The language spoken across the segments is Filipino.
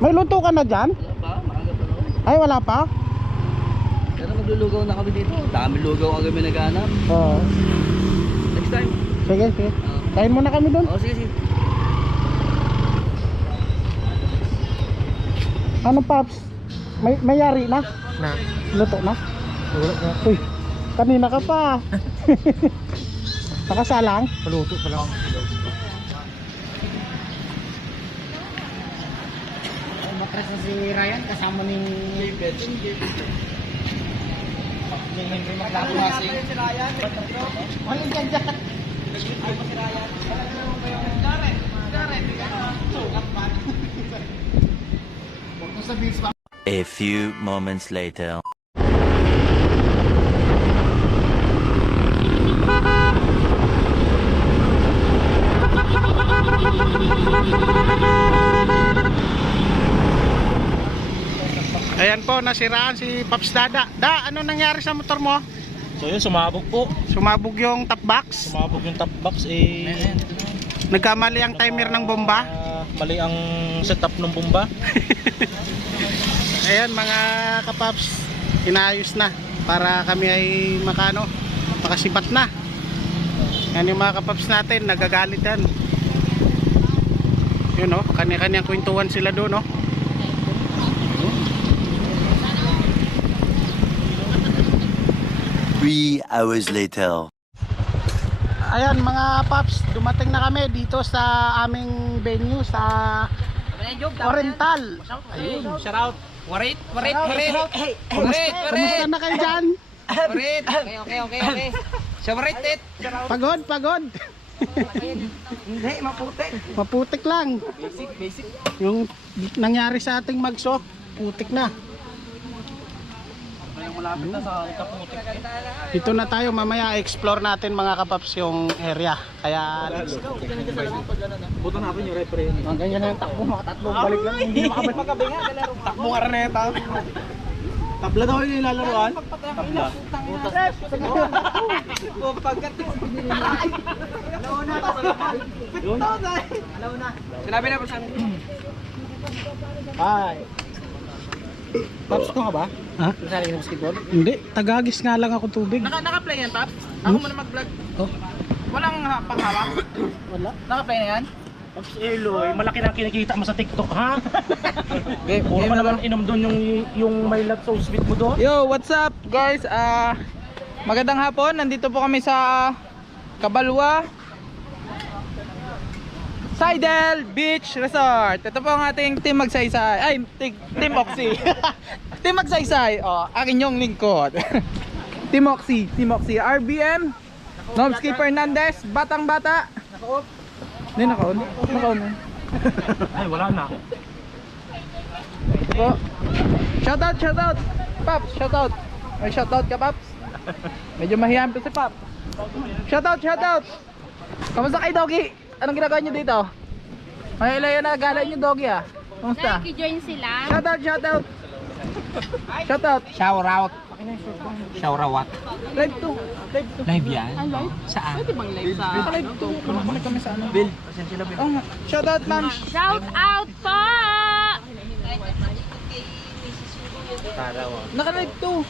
ka na dyan? Wala pa, maaga pa raw. Ay, wala pa? Pero maglulugaw na kami dito. Dami lugaw ang kami naghanap. Oo. Next time. Sige, sige. Oo. Kain muna kami doon. Oh, sige, sige. Ano, Paps? May mayari na? Na. Luto na? Wala na. Uy, kanina ka pa. Nakasalang? Paluto pa lang. Na si Ryan kasama ni Yung Henry maglalasing. Ano dyan dyan? Huwag mo sabihin sa A few moments later. Ayan po, nasiraan si Paps Dada. Da, ano nangyari sa motor mo? So yun, sumabog po. Sumabog yung top box? Sumabog yung top box eh. Nagkamali ang timer ng bomba? ah, mali ang setup ng bomba. Ayan mga kapaps, inayos na para kami ay makano, makasibat na. Yan yung mga kapaps natin, nagagalit yan. Yun o, kanya-kanyang kwentuhan sila doon o. Three hours later. Ayan mga paps, dumating na kami dito sa aming venue sa Oriental. Ayun, shout out. Warit, warit, warit. Kumusta, kumusta na kayo dyan? Warit. Okay, okay, okay, okay. Sa warit, it. Pagod, pagod. Hindi, maputi. Maputik lang. Basic, basic. Yung nangyari sa ating magso, putik na. Malapit na sa kaputik. Dito na tayo mamaya explore natin mga kapaps yung area. Kaya let's go. Buto natin yung referee. Ang ganyan na yung takbo, mga tatlong balik lang. Hindi makabalik. Magabi nga. Takbo nga rin ito. Tabla daw yung lalaroan. Tabla. Butas. O pagkat. Alauna. Alauna. Sinabi na po sa amin. Hi. Paps ko ka ba? Ha? Nasali ka ng basketball? Hindi, tagagis nga lang ako tubig. Naka, naka-play yan, Paps? Ako muna mag-vlog. Oh, Walang ha, panghawak. wala. Naka-play na yan? Eloy, malaki na ang kinikita mo sa TikTok ha? Okay, Puro ka naman inom doon yung, yung may lot so sweet mo doon. Yo, what's up guys? Ah, magandang hapon. Nandito po kami sa Kabalwa Sidel Beach Resort. Ito po ang ating team magsaysay. Ay, team, team Oxy. team magsaysay. Oh, akin yung lingkod. team Oxy, Team Oxy. RBM, Nomski Fernandez, Batang Bata. Nakaon. Hindi, nakaon. Nakaon. Ay, wala na. Ito po. Shoutout, shoutout. Paps, shoutout. May shoutout ka, Paps? Medyo mahihayin pa si Paps. Shoutout, shoutout. Kamusta kay Doggy? Anong ginagawa niyo dito? May ilayo na gala niyo, Doggy ah. Kamusta? Naki-join sila. Shoutout, shoutout. Shoutout. Shower out. Shower out. Live 2. Live 2. Live yan? Ah, live? Saan? Pwede bang live sa... Live 2. Pumunta kami sa ano. Bill. Oh, nga. shoutout, ma'am. Shout out po! Naka-live 2.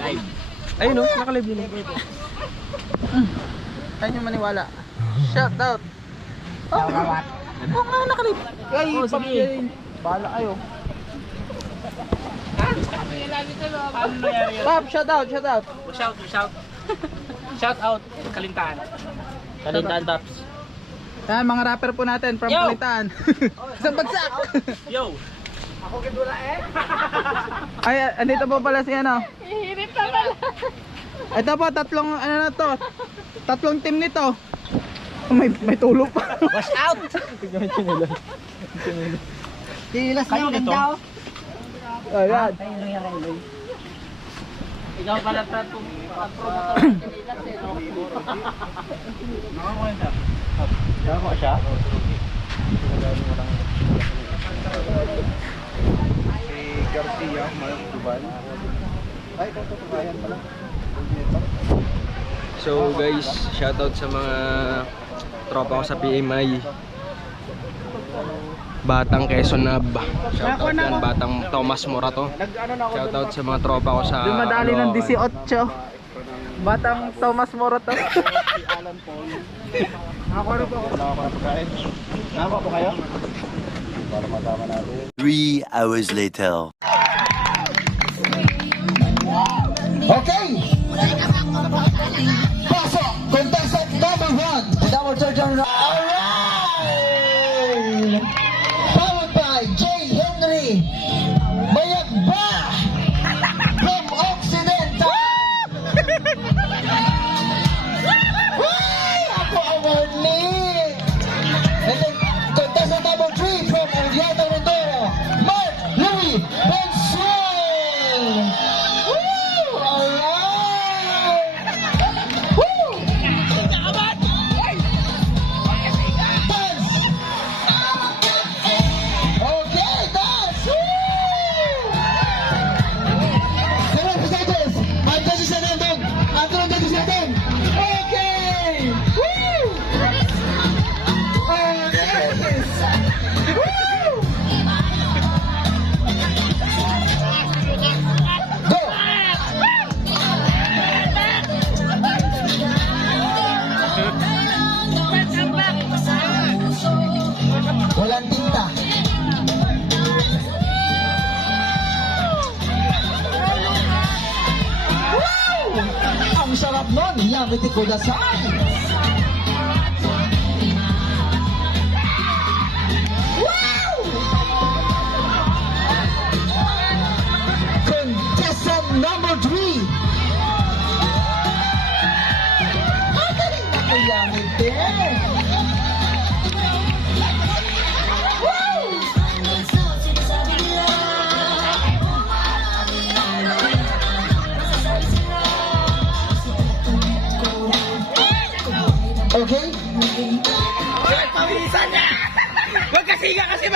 Live. Ayun no, naka-live yun. Tayo nyo maniwala. Shoutout. Oh, Shower out. Oo nga, nakalip. Ay, oh, sige. Bahala kayo. Pop, shout out, shout out. Shout, shout. Shout out, Kalintaan. Kalintaan Pops. Yan, mga rapper po natin from Yo! Palitan. Isang bagsak. Yo! Ay, andito po pala si ano. Hihirit na pala. Ito po, tatlong, ano na to. Tatlong team nito. Oh, may, may tulog pa. Wash out! Tilas Kayo niya, nito? ganda oh. Ayan. Ikaw pala prato. Nakakuha siya? Si Garcia, Mark Duval. Ay, ito, bayan pala. So guys, shoutout sa mga tropa ko sa PMI. Batang Quezon Nab. Shoutout yan, Batang Thomas Morato. Shoutout sa mga tropa ko sa... Dumadali ng ano, 18. Batang Thomas Morato. Three hours later. Sabe te coração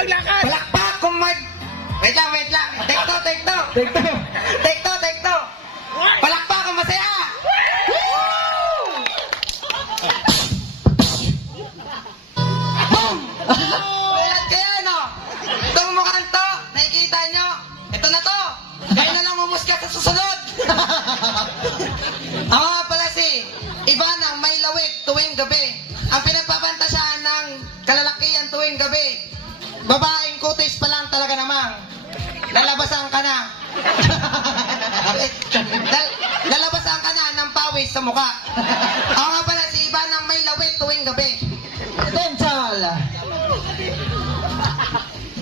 Palakpak kung mag... Wait lang, wait lang. Take to, take to. Take two. Mukha. Ako nga pala si Ivan ang may lawig tuwing gabi. Dental.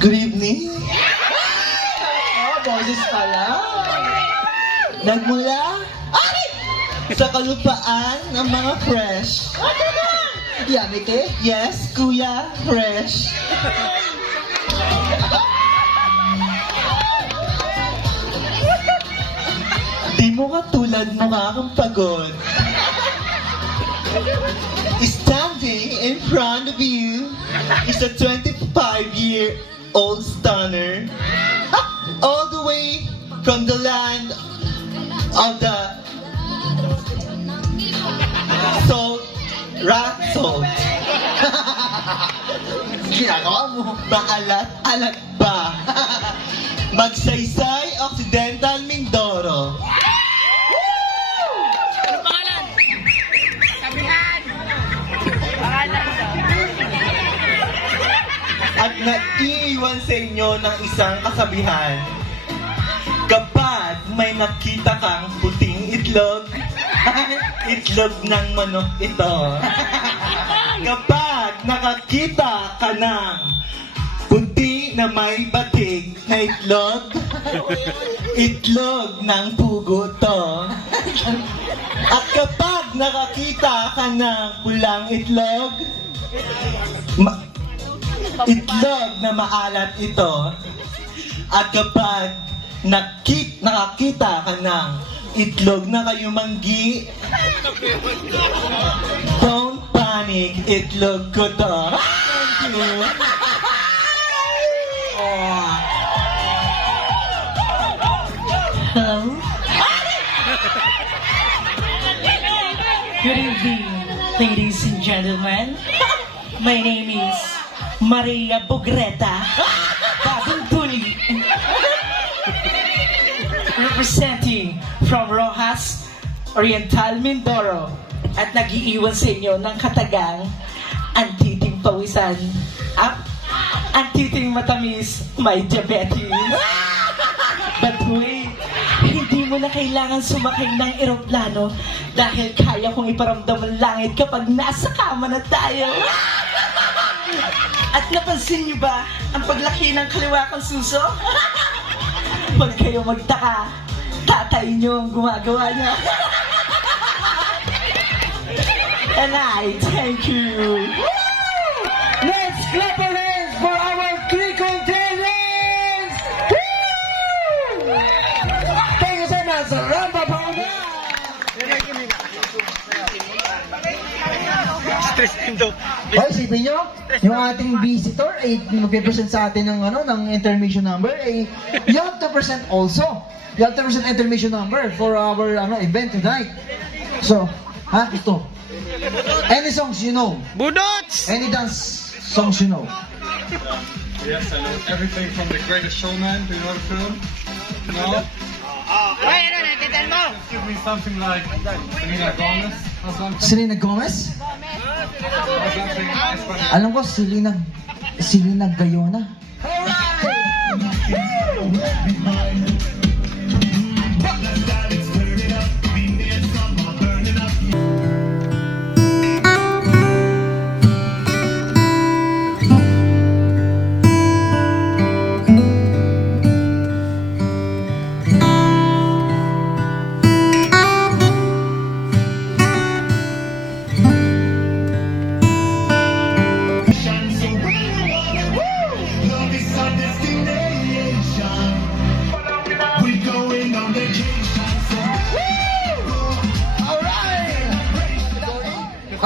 Good evening. Oh, boses pala. Nagmula sa kalupaan ng mga fresh. Yamite? Yes, kuya, fresh. Di mo katulad mukha kang pagod. Standing in front of you is a 25-year-old stunner, all the way from the land of the salt, rock salt. Ginagawa mo. Maalat-alat ba? Magsaysay Occidental at naiiwan sa inyo ng isang kasabihan. Kapag may nakita kang puting itlog, itlog ng manok ito. Kapag nakakita ka ng puti na may batig na itlog, itlog ng pugo to. At kapag nakakita ka ng pulang itlog, ma- itlog na maalat ito. At kapag nakit, nakakita ka ng itlog na kayumanggi, don't panic, itlog ko to. Thank you. Hello? Good evening, ladies and gentlemen. My name is Maria Bugreta, Bagong Tuli. Representing from Rojas, Oriental Mindoro. At nagiiwan sa inyo ng katagang antiting pawisan. Up, antiting matamis, may diabetes. But wait, hindi mo na kailangan sumakay ng eroplano dahil kaya kong iparamdam ang langit kapag nasa kama na tayo. At napansin niyo ba ang paglaki ng kaliwa kong suso? Huwag kayo magtaka, tatay niyo ang gumagawa niya. And I thank you. Let's clap our hands for our three contenders! Thank you so much. Round of applause. Hoy, isipin nyo, yung ating visitor ay magpipresent sa atin ng ano ng intermission number ay you have to present also. You have to present intermission number for our ano event tonight. So, ha, ito. Any songs you know? Budots! Any dance songs you know? Yes, I know everything from The Greatest Showman. Do you know the film? No? Give me something like Selena Gomez or something. Selena Gomez? Alam ko, Selena, Selena Gayona.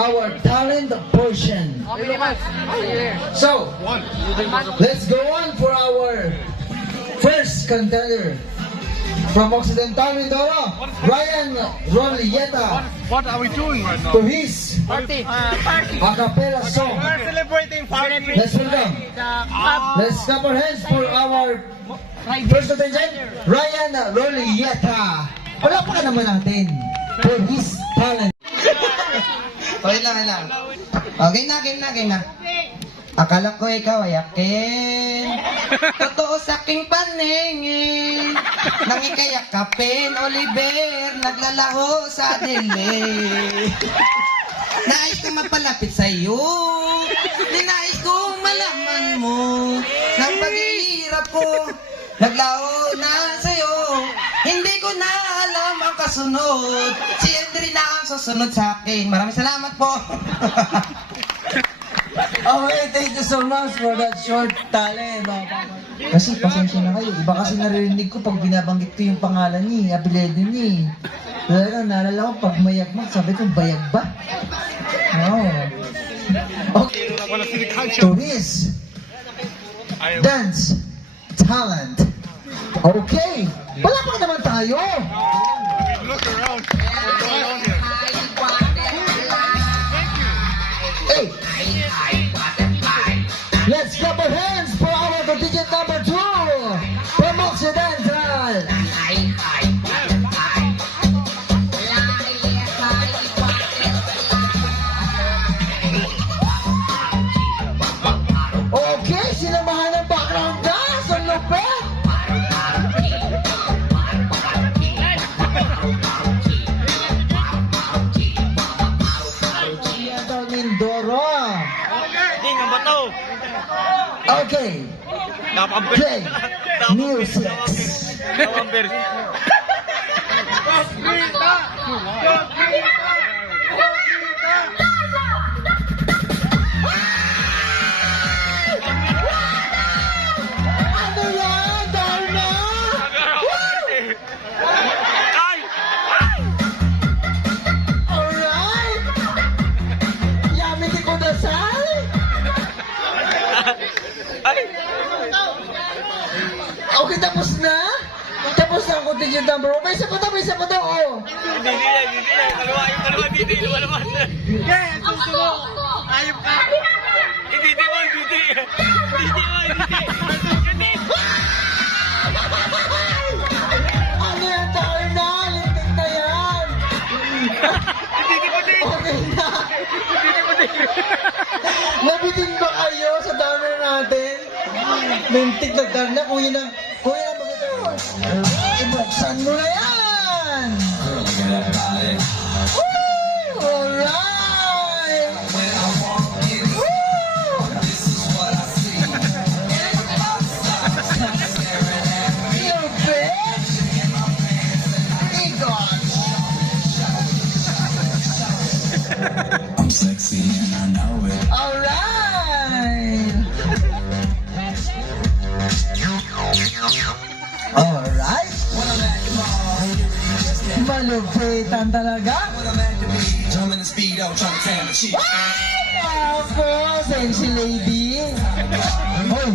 Our talent portion. So, let's go on for our first contender. From Occidental Mindoro, Ryan Rolieta what are we doing right now? to his uh, a cappella song. celebrating party. Let's welcome. Let's clap our hands for our first contestant, Ryan Rolieta. Wala pa ka naman natin for his talent. Okay lang, okay lang. Okay na, game na, game na. Akala ko ikaw ay akin. Totoo sa aking paningin. Nang ikayakapin, Oliver, naglalaho sa dili. Nais kong mapalapit sa iyo. Ninais kong malaman mo. Nang paghihirap ko, naglaho na sa'yo. Hindi ko na alam ang kasunod. Si Andre na ang susunod sa akin. Maraming salamat po. Okay, thank you so much for that short talent. Kasi pasensya na kayo. Iba kasi naririnig ko pag binabanggit ko yung pangalan ni Abiledo ni. Talagang naalala ko pag mayagmak, sabi ko bayag ba? No. Okay. To his dance talent. Okay. Wala pa naman tayo. Look around. Okay. Play music. Number one. May isa pa daw, may isa pa daw, oh. Hindi, hindi yan, hindi yan. Kalawa, yung kalawa, hindi, hindi, lumalabas. Ako, ako. Ayop ka. Ano yan, tayo na? Lintik na yan! Okay na. Nabitin ba kayo sa dami natin? Lintik na dami na. Kuya na, kuya na maganda. Ibuksan mo na yan! Woo! Alright! Talaga! Jumping the speed up, trying to tan the cheek. Ako, sexy lady! Hoy,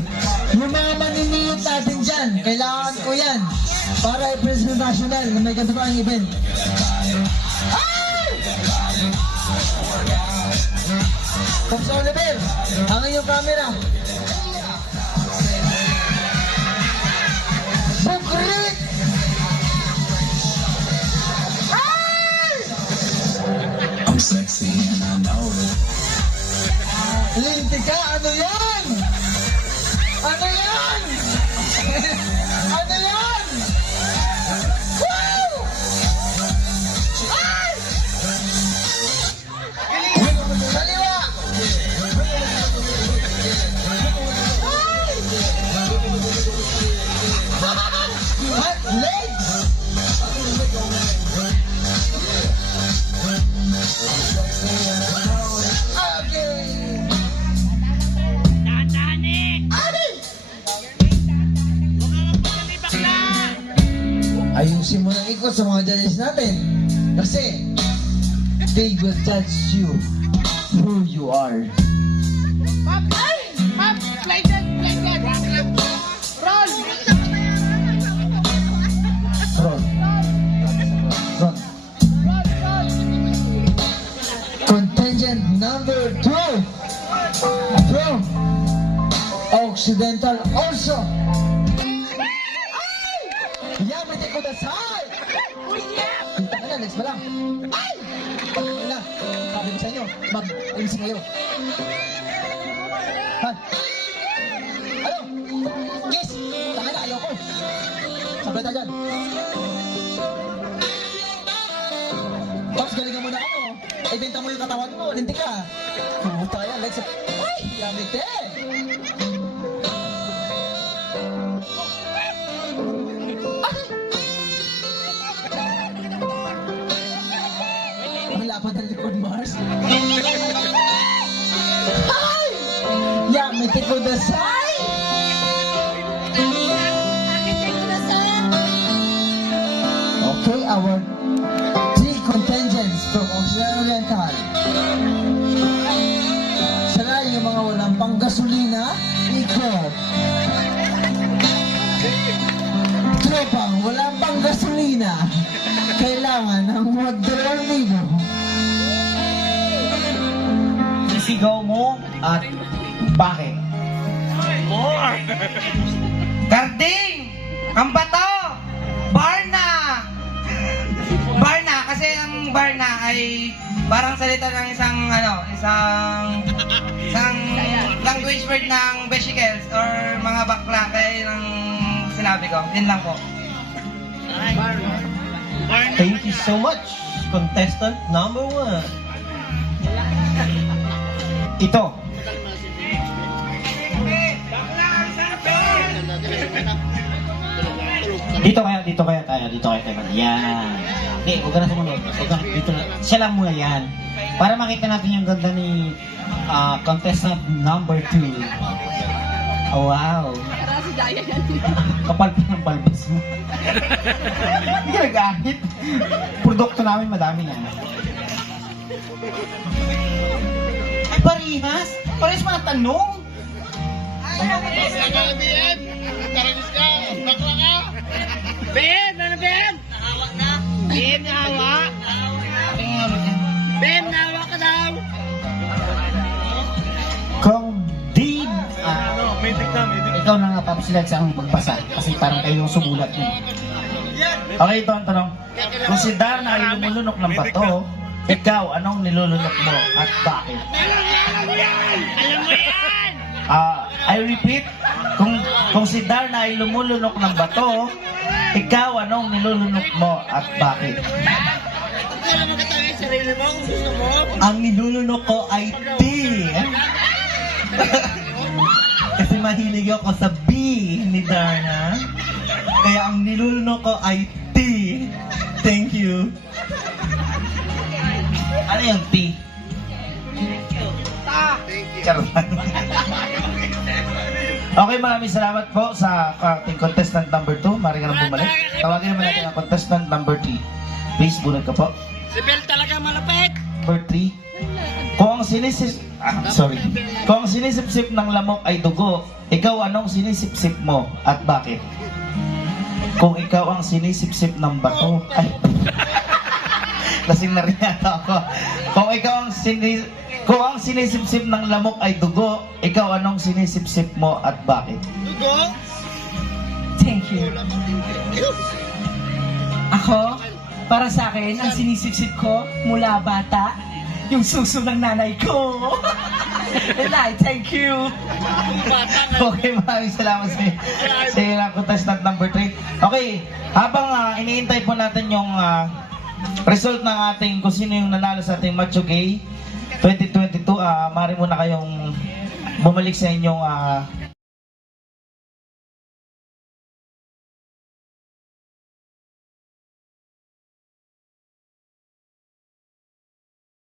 yung mga maniniyot natin dyan, kailangan ko yan para i-present national na may ganito ang event. Ay! Pops Oliver, ang iyong camera. Ikot sa mga judges natin. Kasi, they will judge you who you are. Pop! Ay! Pop! Play that! Play that! Roll! Contingent number two from Occidental also. Yamete kudasai! Ka ba lang? Ay! Ay na, sabi ko sa inyo, mag-MC kayo. Ha? Ano? Kiss! Taka na, ayoko. Sabay tayo dyan. Pops, galingan mo na ano. Ibenta mo yung katawan mo. Linti ka. Puta yan. Let's... Ay! Yamit eh! Ko dasay! Okay, our three contingents from Occidental Oriental. Sila yung mga walang pang gasolina, ikot. Tropang walang pang gasolina, kailangan ng magdalawang libo. Sisigaw mo at bakit? Garding! Ang bato! Barna! Barna, kasi ang Barna ay parang salita ng isang ano, isang isang language word ng vesicles or mga bakla kaya ang sinabi ko. Yun lang po. Thank you so much, contestant number one. Ito. Dito kaya, dito kaya tayo, dito kaya tayo. Yan. Hindi, huwag ka na sumunod. Huwag ka, dito na. Siya lang muna yan. Para makita natin yung ganda ni ah, contestant number two. Oh, wow. Kapal pa ng balbas mo. Hindi ka nag-ahit. Produkto namin madami yan. Ay, parehas? Parehas mga tanong? Ben! Tapos sila ang magbasa. Kasi parang kayo yung sumulat niyo. Okay, ito ang tanong. Kung si Darna ay lumulunok ng bato, ikaw, anong nilulunok mo at bakit? Ah, I repeat, kung kung si Darna ay lumulunok ng bato, ikaw anong nilulunok mo at bakit? Ang nilulunok ko ay tea. Mahilig ako sa B ni Darna. Kaya ang nilulunok ko ay tea. Thank you. Ano yung T? Charot lang. okay, maraming salamat po sa ating contestant number 2. Mari ka nang bumalik. Tawagin naman natin ang contestant number 3. Please, bulag ka po. Si Bel talaga malapit. Number 3. Kung ang sinisip... Ah, sorry. Kung sinisipsip ng lamok ay dugo, ikaw anong sinisipsip mo at bakit? Kung ikaw ang sinisipsip ng bato... Ay... Lasing na rin yata ako. Kung ikaw ang sinis... Kung ang sinisipsip ng lamok ay dugo, ikaw anong sinisipsip mo at bakit? Dugo. Thank you. Ako, para sa akin, ang sinisipsip ko mula bata, yung suso ng nanay ko. Eli, thank you. Okay, maraming salamat sa sa ilang contestant number 3. Okay, habang ah, iniintay po natin yung ah, result ng ating kung sino yung nanalo sa ating Macho Gay 2022, ah mari muna kayong bumalik sa inyong ah,